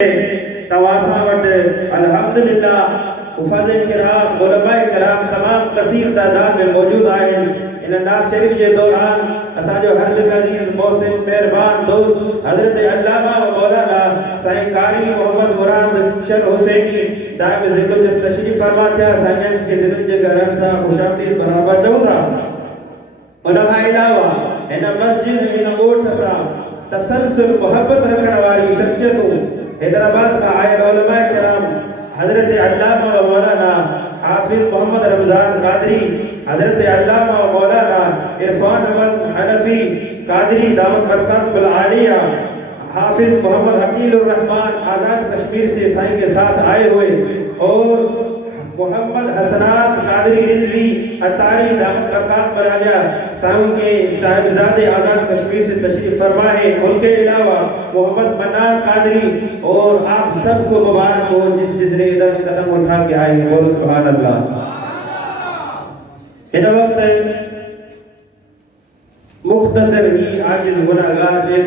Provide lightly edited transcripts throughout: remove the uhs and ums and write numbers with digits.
तवासा what अल्हम्दुलिल्लाह उफाज़े किराम उलमाए किराम तमाम कसीर तादाद में मौजूद आए इन नात शरीफ के दौरान असाजो हर दिल अजीज मोहसिन मेहरबान दोस्त हजरत अल्लामा व मौलाना साईं कारी मोहम्मद मुराद शर हुसैनी दाइम ज़िल्लत से तशरीफ फरमा थे साईं के दिल के घर सा खुशामदीद बराबर चौधरा उनका अलावा इन मस्जिद इन ओठ सा तसलसल मोहब्बत रखने वाली शख्सियतों हैदराबाद का आयल उलमाए किराम हजरत अल्लामा व मौलाना हाफिज मोहम्मद रमजान कादरी हजरत अल्लामा व मौलाना इरफान अहमद हनफी कादरी दावत बरकत आलिया हाफिज मोहम्मद हकील रहमान आज़ाद कश्मीर से साईं के साथ आए हुए और मोहम्मद हसनात कादरी रिजवी अतारी दावत बरकत आलिया साईं के साहिबजादे आज़ाद कश्मीर से तशरीफ फरमा है। उनके अलावा मोहम्मद मन्नान कादरी और आप सबको मुबारक हो जिसने इधर कदम उठा के आए हैं। बोलो सुभान अल्लाह। इन वक्त मुख्तसर ही आजिज गुनाहगार थे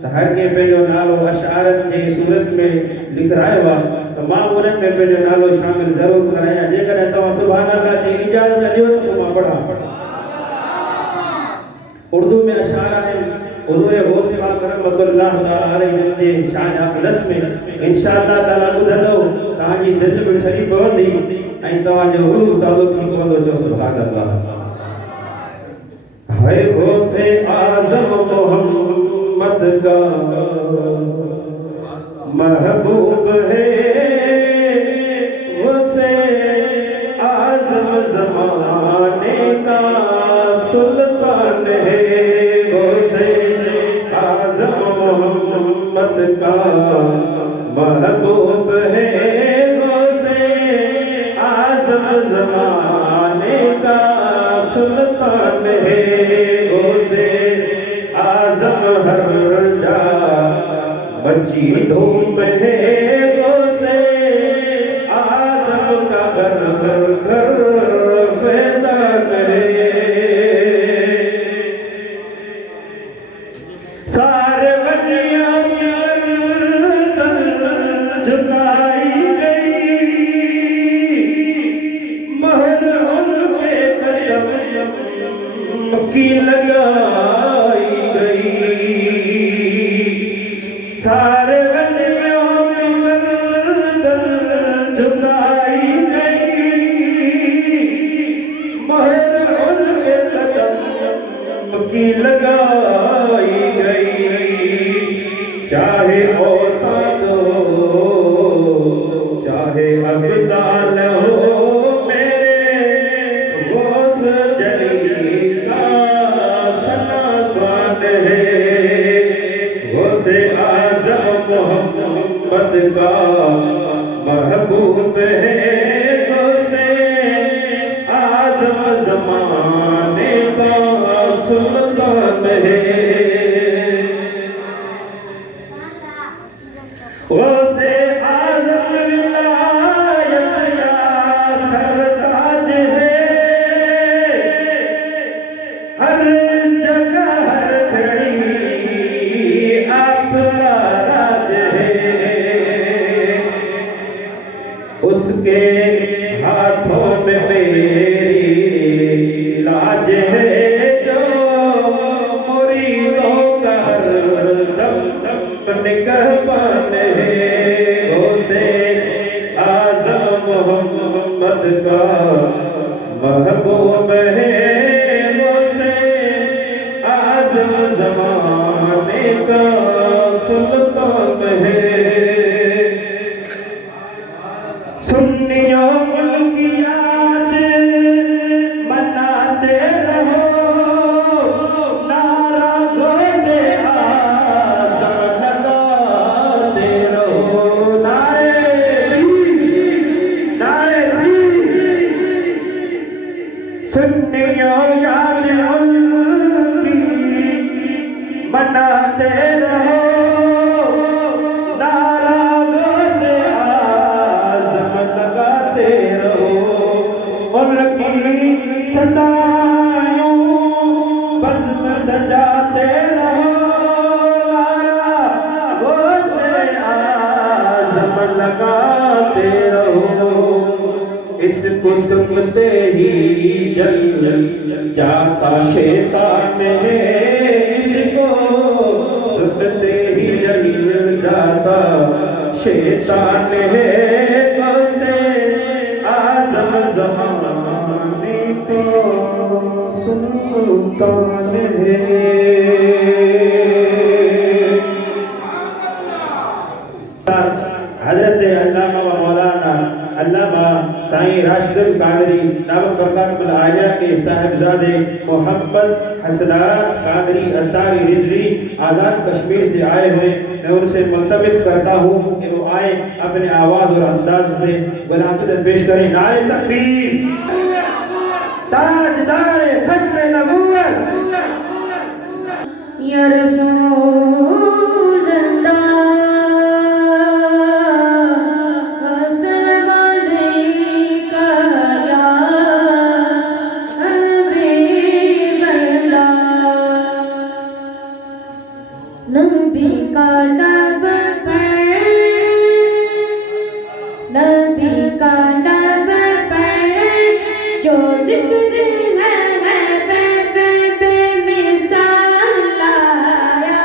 तो हर के पे जो नालो अशारत के सूरत में लिख रहा है वा तो मां उन्हनि में पे जो नालो शामिल जरूर कराया जेकर तो सुभान अल्लाह जी इजाजत दियो तो मां पढ़ा उर्दू में अशारा है हुजूर गौस पाक रहमतुल्लाह तआला अलैहि जे शान अक़दस में इंशाअल्लाह ताला ॿुधंदो तव्हांजी दिलि में ठरी पवंदी ऐं तव्हांजो रूह ताज़ो थी पवंदो। जो सुभान अल्लाह। है गौसे आज़म मोहम्मद का महबूब है गौसे आज़म ज़माने का सुल्तान है गौसे आज़म मोहम्मद का महबूब है गौसे आज़म ज़माने का सुल्तान है गौसे आज़म हर जा बची धूप है गौसे आज़म का घर घर घर फैज़ान है। सारे वलियों की गर्दन झुकाई गई महल उनके कदम की लगाई गई। सारे वलियों की गर्दन झुकाई गई महल उनके कदम की लगाई गई। चाहे औताद हो चाहे अब्दाल हो मेरे गौस जली का सनातन है गौसे आज़म मोहम्मद का महबूब है गौसे आज़म ज़माने का सुल्तान है गौसे आज़म विलायत या सरताज है हर जगह हर घड़ी आपका राज है उसके हाथों में मेरी लाज है जो मुरीदों का हर दम दम निगहबान है गौसे आज़म मोहम्मद का महबूब है गौसे आज़म ज़माने का सुल्तान है। सुन्नियों की याद मनाते रहो नारा गौसे आज़म लगाते रहो नारे लगाते रहो, इस कुसुम से ही जल जाता शैतान है, इसको सुन से ही जल जाता शैतान है। गौसे आजम ज़माने को सुल्तान है। हज़रत अल्लामा व मौलाना अल्लामा साईं राशिद कादरी दामद बरकातुहुल आलिया के साहिबजादे मोहम्मद हसनात कादरी अत्तारी रिजवी आज़ाद कश्मीर से आए हुए, मैं उनसे मुल्तमिस करता हूँ कि वो आए अपने आवाज़ और अंदाज से गुलामी पेश करें। नारे तकबीर, ताजदार खत्म नबूवत या रसूल अल्लाह नबी का नाम पर, नबी का नाम पर जो जिक्र है बेमिसाल आया,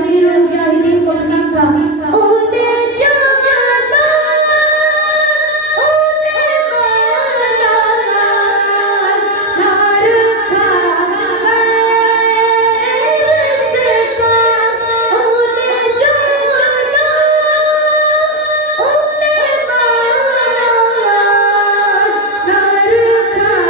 शेर मुजाहिदीन को पसंद था ऊने जाना ऊने माना नार खा से ऊने जाना ऊने माना नार खा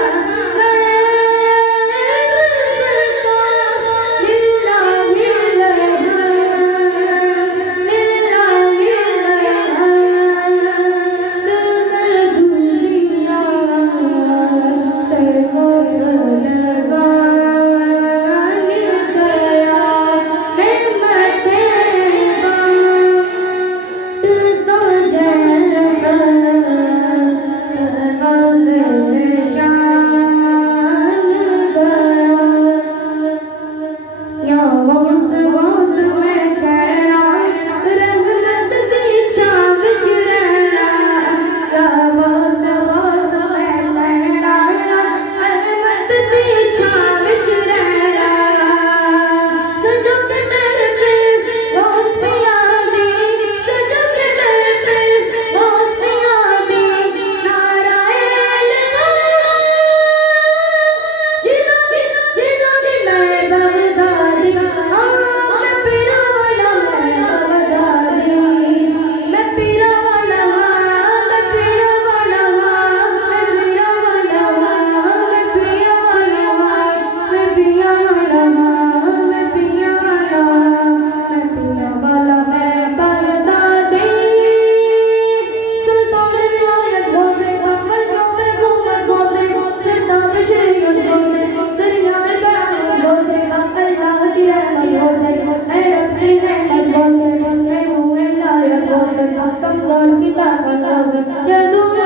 Some